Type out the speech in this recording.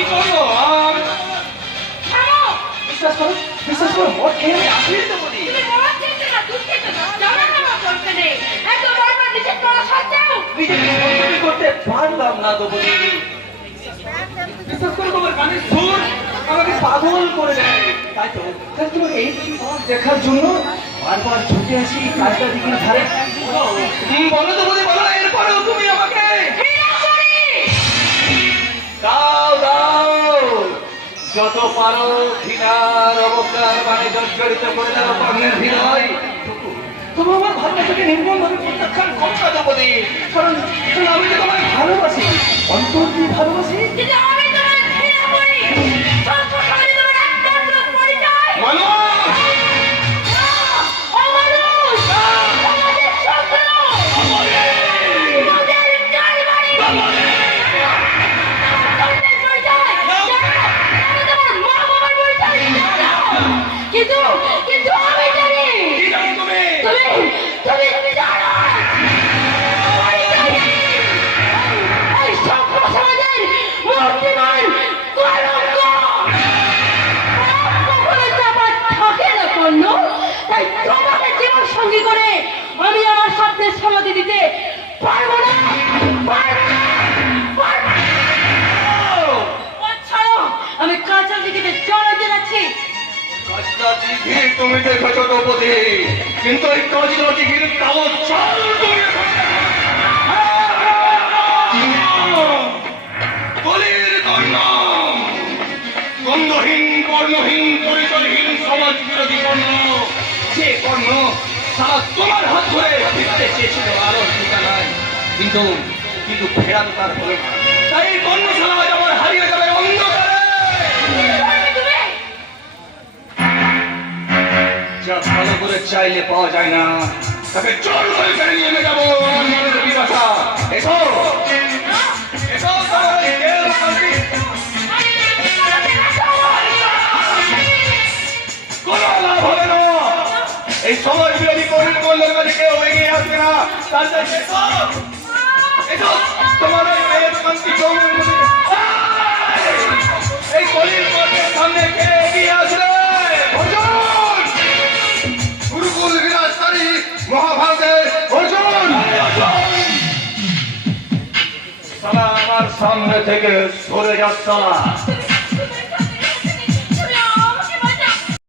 আমি করবো বিশ্বাস করো মদ খেয়ে আমি আসলেই তো বলি নিজেকে করতে পারলাম না তো বলি। বিশ্বাস করো তোমার গানের সুর আমাকে পাগল করে দেয়। তাই তো তোমাকে এই দেখার জন্য বারবার ছুটে আসি কাজটা দিকে ধারে। বলো তো বলি বলো, এরপরেও তুমি আমাকে দাও দাও যত পারো ঘৃণার অবকার মানে জর্জরিত করে দাও প্রাণের হৃদয়। তবু আমার ভালোবাসাকে নির্মল ভাবে প্রত্যাখ্যান করতে দেবো দি, কারণ আমি তো তোমায় ভালোবাসি, অন্তর দিয়ে ভালোবাসি। সঙ্গী করে আমি আমার স্বপ্নের সমাধি দিতে পারবো না। আমি কাঁচা দিকে চড়াতে যাচ্ছি। তুমি দেখেছো দ্রৌপদী, কিন্তু এই কাজটা দিঘির কাগজ চাল কলির কন্যা, গন্ধহীন কর্ণহীন পরিচয়হীন সমাজ বিরোধী কর্ণ, যে কর্ণ সারা তোমার হাত ধরে ফিরতে চেয়েছিল আলোর ঠিকানায়, কিন্তু কিন্তু ফেরা তো তার হলো না। তাই কর্ণশালা আমার হারিয়ে যাবে অন্ধকারে। যা ভালো করে চাইলে পাওয়া যায় না, তাকে জোর করে কেড়ে নিয়ে যাবো মনের বিবাসা। এসো এসো কোনো লাভ হবে না, এই সমাজ বিরোধী কর্মীর কল্যাণ কাজে কেউ এগিয়ে আসবে না। তার জন্য এসো তোমার কান্তি এই কলির কর্মের সামনে কে এগিয়ে আসবে? গুরুকুল বিনাশকারী মহাভারতের অর্জুন, সালা আমার সামনে থেকে সরে যাচ্ছে।